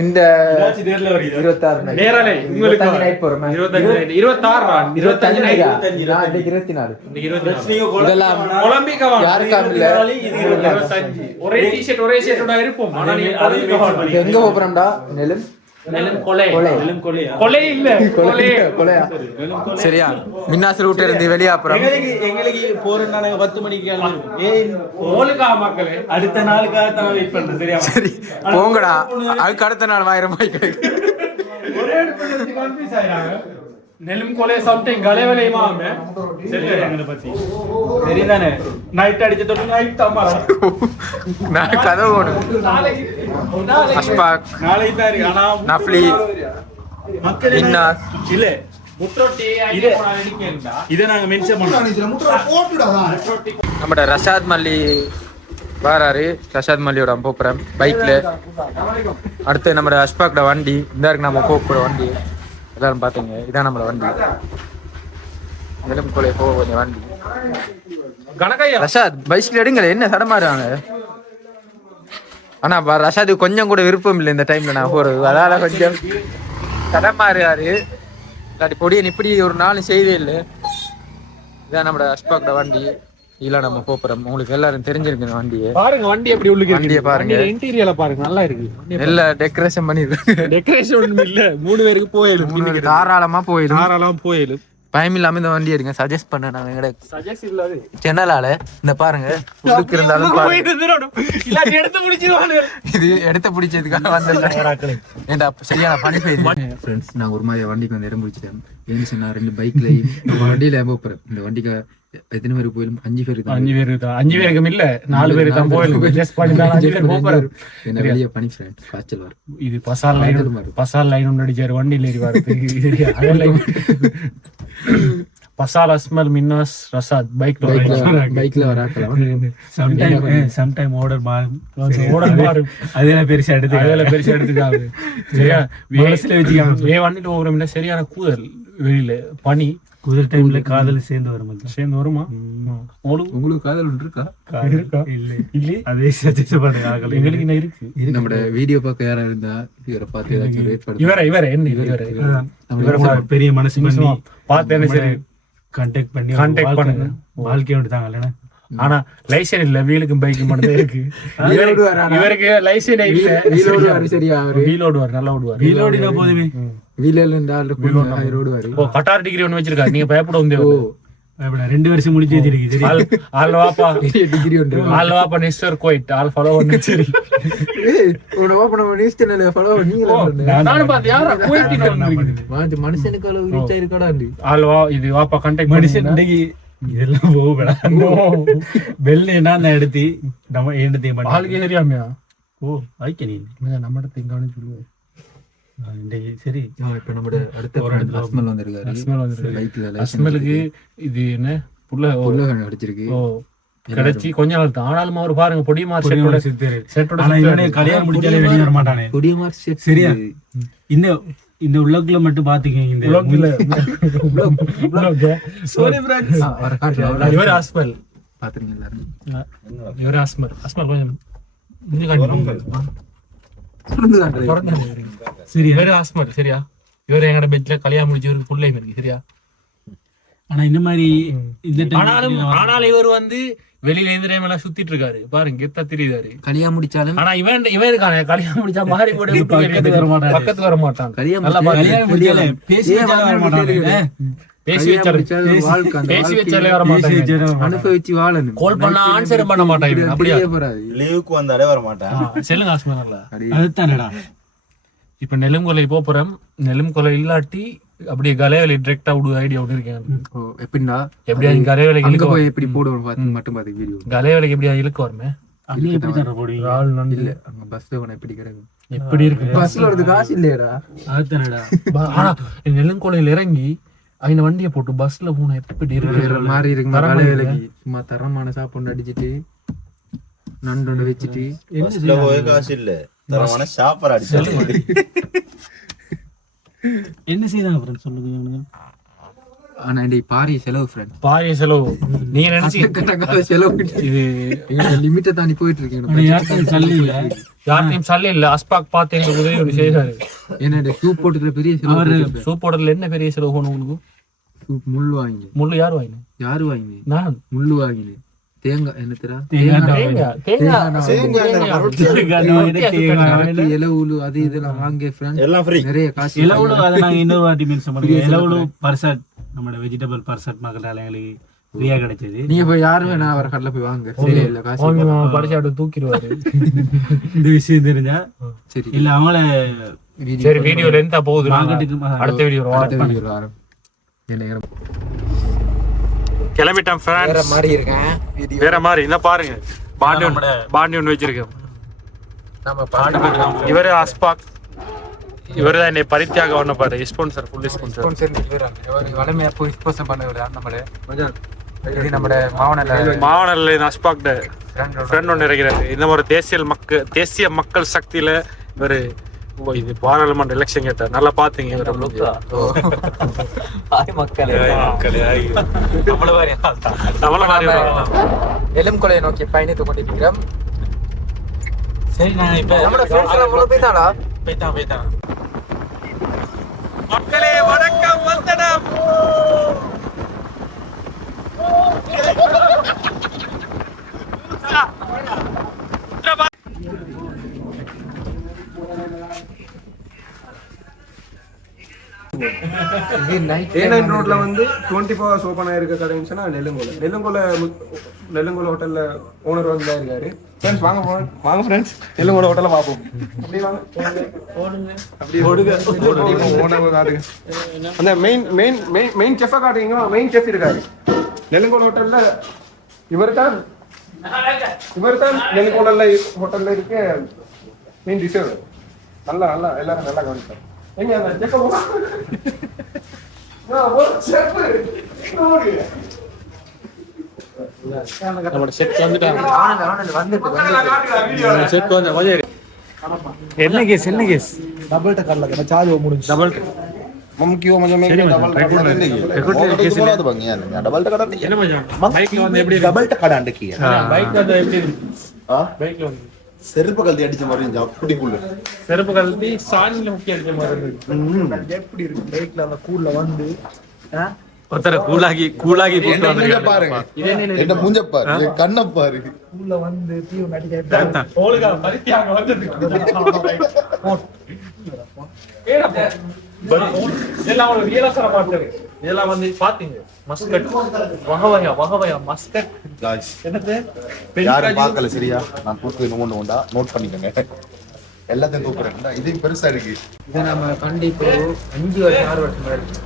இந்த 26 நேரலை உங்களுக்கு 24 இதெல்லாம் ஒரே டி-ஷர்ட் ஒரே ஷர்ட்டோட இருப்போம். ஆனா நீ எங்க போறோம்டா? சரியா மின்னாஸ் ரூட் இருந்து வெளியா அப்புறம் எங்களுக்கு போறேன்னா 10 மணிக்கு மக்களே அடுத்த நாளுக்காக தான் வெயிட் பண்றேன். சரியா சரி போங்கடா. அதுக்கு அடுத்த நாள் 1000 ரூபாய் கிடைக்கும். ஒரே இடத்துல கன்ஃபியூஸ் ஆயிராங்க. நெலும் கொலை சம்திங் கலைவலையுமா எங்களை பத்தி தெரியுதானே? நைட் அடிச்ச தொட்டு நைட் தம்மா நான் கதவு ஓடும். அஷ்பாக் நாளைக்கு தான் இருக்கு. ஆனா நஃப்லி மக்கள் மின்னாஸ் இல்ல இதை நாங்க மென்ஷன் பண்ணோம். நம்ம ரஷாத் மல்லி வராரு. ரஷாத் மல்லியோட போப்புறேன் பைக்ல. அடுத்து நம்ம அஷ்பாக்கோட வண்டி இந்த இருக்கு. நம்ம போப்புற வண்டி எல்லாரும் பாத்தீங்க. இதான் நம்மளோட வண்டி. நெலும் கொலை போக கொஞ்சம் வண்டி. ரஷாத் பைஸ்கில் எடுங்களே. என்ன சடமாடுறாங்க? ஆனா ரஷாது கொஞ்சம் கூட விருப்பம் இல்லை இந்த டைம்ல நான் போறது. அதால கொஞ்சம் சடமாறுறாரு. இல்லாட்டி பொடியன் இப்படி ஒரு நாள் செய்தே இல்லை. இதான் நம்மளோட அஷ்பாக்கோட வண்டி. இதெல்லாம் நம்ம போறோம். உங்களுக்கு எல்லாரும் தெரிஞ்சிருக்கு வண்டியை பாருங்க. வண்டி எப்படி உள்ளுக்கு வண்டியை பாருங்க. இன்டீரியர்ல பாருங்க நல்லா இருக்கு. நல்ல டெக்கரேஷன் பண்ணிருக்கு. டெக்கரேஷன் ஒண்ணும் இல்ல. 3 பேருக்கு போயிடும். தாராளமா போயிடும். தாராளமா போயிடும். பயம் இல்லாம இந்த வண்டி எடுங்க. சஜஸ்ட் பண்ண நான் எங்கட சஜஸ்ட் இல்லாது சென்னலால இந்த பாருங்க உள்ளுக்கு இருந்தாலும் எடுத்து முடிச்சிருவாங்க. இது எடுத்து பிடிச்சதுக்காக வந்தேன். ஏண்டா சரியான பனி பெய்யுது. ஃப்ரெண்ட்ஸ் நான் ஒரு மாதிரி வண்டிக்கு வந்து இடம் பிடிச்சிட்டேன். ஏன்னு சொன்னா 2 பைக்ல வண்டியில போறேன். இந்த வண்டிக்கு எத்தனை பேருக்கு போயிலும் 5 பேருக்கு தான். 5 பேருக்கும் இல்ல 4 பேருக்கு தான் போயிலும். ஜஸ்ட் பண்ணி தான் 5 பேர் போறாரு. என்ன வெளிய பனி ஃப்ரெண்ட்ஸ் காய்ச்சல் வரும். இது பசால் லைன் ஒன்று அடிச்சாரு வண்டியில ஏறி வரது. பசால் அஸ்மல் மின்னாஸ் ரஷாத் பைக்ல வராக்கலாம். சம்டைம் ஓடர் மாறும். அதெல்லாம் பெருசா எடுத்துக்காது. சரியா வேலையில வச்சுக்காங்க. வண்டிட்டு போகிறோம். சரியான கூதல் வெளியில பனி. குதிரை டைம்ல காதல் சேர்ந்து வருமா? உங்களுக்கு காதல் இருக்கா? இல்ல அதே சஜஸ்ட் பண்ணுங்க. எங்களுக்கு இருக்கு. நம்ம வீடியோ பார்க்க யாரா இருந்தா இவரை பார்த்து ஏதாச்சும் ரேட் பண்ணுங்க. இவரை பெரிய மனசு பண்ணி பார்த்தேன்னு சரி கான்டாக்ட் பண்ணுங்க. வாழ்க்கை விட்டுதாங்க. ஆனா லைசன் இல்ல. வீலுக்கும் பைக்கும் மட்டும் இருக்கு. இவருக்கு லைசன் இல்ல. சரியா வீல் ஓடுவார். நல்லா ஓடுவார். வீல் ஓடினா போதுமே. கட்டார் டிகிரி ஒண்ணு வச்சிருக்காரு. நீங்க பயப்பட வந்து 2 வருஷம் முடிச்சு வச்சிருக்கு. ஆல்வாப்பா டிகிரி ஒன்று. ஆல்வாப்பா நெஸ்டர் கோயிட் ஆல் ஃபாலோ பண்ணி சரி. நானும் பாத்து யாரா கோயிட் வந்து மனுஷனுக்கு அளவு ரீச் ஆயிருக்கடா. ஆல்வா இது வாப்பா கான்டாக்ட் மனுஷன் இதெல்லாம் போகடா. பெல் என்ன எடுத்து நம்ம எடுத்து ஆளுக்கே தெரியாமையா? வாய்க்க நீ நம்ம இடத்த எங்க சொல்லுவேன். சரி இப்ப நம்ம அடுத்த அஸ்மல் வந்திருக்காரு. அஸ்மலுக்கு இது என்ன புள்ள அடிச்சிருக்கு. கிடைச்சி கொஞ்ச நாள் தான். ஆனாலும் அவர் பாருங்க பொடியமார் செட்டோட கல்யாணம் முடிச்சாலே வெளியே வர மாட்டானே. பொடியமார் செட் சரியா? இந்த உலகுல மட்டும் பாத்துக்கங்க. இந்த இவர் அஸ்மல் பாத்துறீங்க எல்லாரும். இவர் அஸ்மல் கொஞ்சம் சரி இவரு அஸ்மல். சரியா? இவரு எங்கட பெட்ல கல்யாணம் முடிச்சவருக்கு புள்ளை இருக்கு. சரியா? ஆனா இந்த மாதிரி ஆனாலும் இவர் வந்து வெளியில இருந்து எல்லாம் சுத்திட்டு இருக்காரு. பாருங்க கெத்தா தெரியுதாரு. கல்யாணம் முடிச்சாலும் ஆனா இவன் இருக்கானே கல்யாணம் முடிச்சா மாறி போட பக்கத்து வர மாட்டான். பேசி வச்சாலே வர மாட்டான். அனுபவிச்சு வாழணும். கால் பண்ணா ஆன்சர் பண்ண மாட்டான். அப்படியே லீவுக்கு வந்தாலே வர மாட்டான். செல்லுங்க ஆஸ்மனல்ல. அதுதானடா. இப்ப நெலும் கொலை போறோம். நெலும் கொலை இல்லாட்டி அப்படியே கலைவேலை டைரக்டா விடு ஐடியா ஒன்று இருக்கேன். எப்படின்னா எப்படியா கலைவேலைக்கு அங்க போய் எப்படி போடுவோம் பார்த்து மட்டும் பாத்து வீடியோ. கலைவேலைக்கு எப்படியா இழுக்க வருமே. அங்க எப்படி தர போடுவீங்க? ஆள் நண்டு இல்ல. அங்க பஸ்ல போனா எப்படி கிடக்கு? எப்படி இருக்கு? பஸ்ல வரது காசு இல்லையடா. அதுதானடா. ஆனா நெலும் கொலையில இறங்கி அந்த வண்டியை போட்டு பஸ்ல போனா எப்படி இருக்கு? மாறி இருக்கு. கலைவேலைக்கு சும்மா தரமான சாப்பாடு அடிச்சிட்டு நண்டு வச்சிட்டு பஸ்ல போய் காசு இல்ல. தரமான சாப்பாடு அடிச்சாலும் என்ன செய்தாங்க ஃப்ரெண்ட் சொல்லுங்க. ஆனா இந்த பாரிய செலவு ஃப்ரெண்ட். பாரிய செலவு. நீங்க நினைச்சு செலவு இது லிமிட்ட தாண்டி போயிட்டு இருக்கேன். சல்லி இல்ல. யார்ட்டையும் சல்ல இல்ல. அஸ்பாக் பார்த்து எங்களுக்கு உதவி ஒன்று செய்தாரு. என்ன சூப் போட்டுக்கிற பெரிய செலவு. சூப் போடுறதுல என்ன பெரிய செலவு போகணும் உங்களுக்கு? சூப் முள் வாங்கி. முள்ளு யார் வாங்கினேன்? யாரு வாங்கி? நான். முள்ளு வாங்கினேன். தேங்காய் என்ன தெரா? இலவுலு அது இதெல்லாம் வாங்கி ஃப்ரெண்ட்ஸ் எல்லாம் ஃப்ரீ. நிறைய காசு. இலவுலு அதை நாங்கள் இன்னொரு வாட்டி மென்ஷன் பண்ணுவோம். இலவுலு பர்சட் நம்மளோட வெஜிடபிள் பர்சட் மக்களால் எங்களுக்கு ஃப்ரீயா கிடைச்சது. நீங்க போய் யாரும் வேணா அவர் கடையில போய் வாங்க. சரியா இல்ல காசு படிச்சாட்டு தூக்கிடுவாரு. இந்த விஷயம் தெரிஞ்சா சரி இல்ல அவங்கள சரி வீடியோ லென்த்தா போகுது. அடுத்த வீடியோ வரும். கிளம்பிட்டேன் வேற ஃப்ரெண்ட்ஸ். மாதிரி இருக்கேன் வேற மாதிரி என்ன பாருங்க. பாண்டி ஒன்று வச்சிருக்கேன். நம்ம இவரு அஸ்பாக். இவரு தான் என்னை பரித்தியாக ஒண்ணு பாரு. Sponsor full sponsor. வளமையா போய் ஸ்பான்சர் பண்ணவர் நம்மளே இது நம்ம மாவனல்ல அஸ்பாக் ஃப்ரெண்ட் ஒன்று இருக்கிறாரு. இந்த மாதிரி தேசிய மக்கள் சக்தியில இவரு இது பாராளுமன்ற எலெக்ஷன் கேட்டார். நல்லா பாத்தீங்க இவரு. எலும் கொலையை நோக்கி பயணித்துக் கொண்டிருக்கிறோம். சரி நான் இப்ப போய்தான் மக்களே வணக்கம் வந்தனம். ரோட்ல வந்து 24 hours ஓபன் ஆயிருக்க கடைன்னு சொன்னா நெல்லுங்கோல ஹோட்டல்ல ஓனர் வந்து தான் இருக்காரு. ஃப்ரெண்ட்ஸ் வாங்க ஃப்ரெண்ட்ஸ் நெல்லுங்கோல ஹோட்டல்ல பாப்போம். அப்படியே வாங்க ஓனர் காட்டுங்க. அந்த மெயின் செஃப்பை காட்டுங்க. மெயின் செஃப் இருக்காரு நெல்லுங்கோல ஹோட்டல்ல. இவர்தான் நெல்லுங்கோல ஹோட்டல்ல இருக்க மெயின் டிஷர். நல்லா எல்லாரும் நல்லா கவனிப்பாரு. எங்க அந்த செஃப்பை என்ன கேஸ் டபுள் டக்கர்ல சார்ஜ் முடிஞ்சு டபுள் மம்கியோ மஜமே டபுள் போறாது பங்கியா டபுள் டக்கர் என்ன மச்சான் பைக்ல வந்து எப்படி டபுள் டக்கர் அண்டக்கியா பைக்ல வந்து எப்படி பைக்ல வந்து செருப்பு கழட்டி அடிச்ச மாதிரி இருந்துச்சு. அப்படிக்குள்ள செருப்பு கழட்டி சாணில முக்கி அடிச்ச மாதிரி இருந்துச்சு. எப்படி இருக்கு பைக்ல அந்த கூல்ல வந்து ஒருத்தர கூலாகி போட்டு வந்திருக்காங்க பாருங்க. என்ன மூஞ்ச பாரு, என் கண்ணை பாரு. கூல்ல வந்து தீவு நடிக்க ஓளுகா பரித்தியாக வந்தது. இதெல்லாம் ஒரு ரியலசர பார்த்தது. இதெல்லாம் வந்து பாத்தீங்க மஸ்கட் வகவயா மஸ்கட் Guys, என்னது யாரும் பார்க்கல சரியா? நான் தூக்கு இன்னும் ஒண்ணு நோட் பண்ணிக்கோங்க. எல்லாத்தையும் தூக்குறேன். இது பெருசா இருக்கு. இதை நம்ம கண்டிப்பா 5 வருஷம் 6 வருஷம் இருக்கு.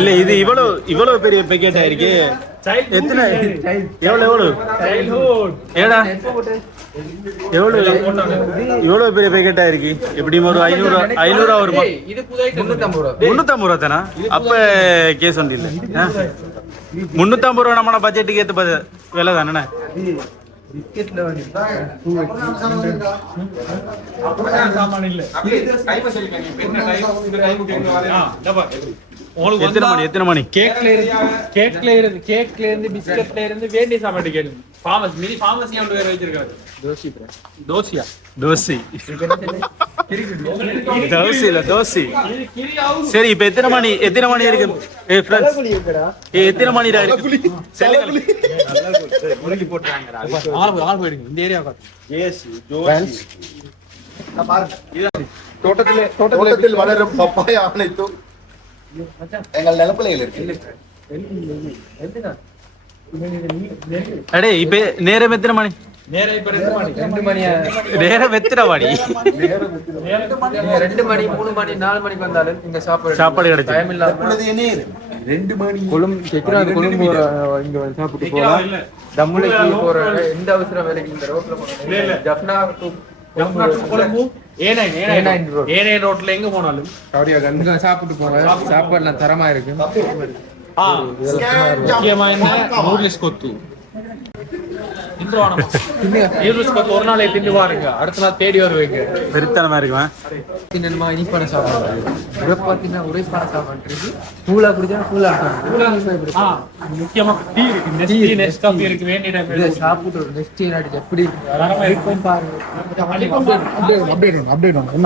இல்ல இது இவ்வளவு பெரிய பேக்கெட் ஆயிருக்கு. எத்தனை எவ்வளவு ஏடா இவ்வளவு பெரிய பேக்கெட் ஆயிருக்கு. எப்படியும் ஒரு 500 வருமா? 350 ரூபா தானா? அப்ப கேஸ் ஒன்று இல்லை. 350 ரூபா நம்ம பட்ஜெட்டுக்கு ஏற்ற விலை தானே. எத்தனை மணி கேக்ல இருந்து பிஸ்கட்ல இருந்து வேண்டிய சாப்பாடு கேளு. மினி ஃபார்மசி வேற வச்சிருக்காரு. தோசை சரி. இப்ப எத்தனை மணி இருக்கு? எத்தனை மணிடா இருக்கு? தோட்டத்தில் வளரும் பப்பாயா அனைத்தும் எங்கள் நிலப்பலையில் இருக்கு. அடே இப்ப நேரம் எத்தனை மணி? நேரம் 2 மணி. நேரம் எத்தனை மணி? 2 மணி 3 மணி 4 மணிக்கு வந்தாலும் இங்க சாப்பாடு கிடைச்சு. டைம் இல்லாம 2 மணி கொழும்பு இங்க சாப்பிட்டு போறோம். தம்முளைக்கு போற எந்த அவசரம் வேலைக்கு இந்த ரோட்ல போறோம். ஜப்னா கொழும்பு ஏனை ரோட்ல எங்க போனாலும் அப்படியே கங்க சாப்பிட்டு போறோம். சாப்பாடுலாம் தரமா இருக்கு. முக்கியமா என்ன நூடுல்ஸ் கொத்து ஈரோஸ்க்கு ஒரு நாளை தின்னு பாருங்க, அடுத்த நாள் தேடி வருவீங்க. வெறித்தனமா இருக்குவேன். என்னமா இனிப்பான சாப்பாடு உரைப்பாத்தீங்கன்னா உரைப்பான சாப்பாடு கூலா குடிச்சா கூலா முக்கியமா டீ இருக்கு, நெஸ்டி நெஸ்காஃபி இருக்கு, வேண்டிய சாப்பிட்டு ஒரு நெக்ஸ்ட் எப்படி இருக்கும் பாருங்க.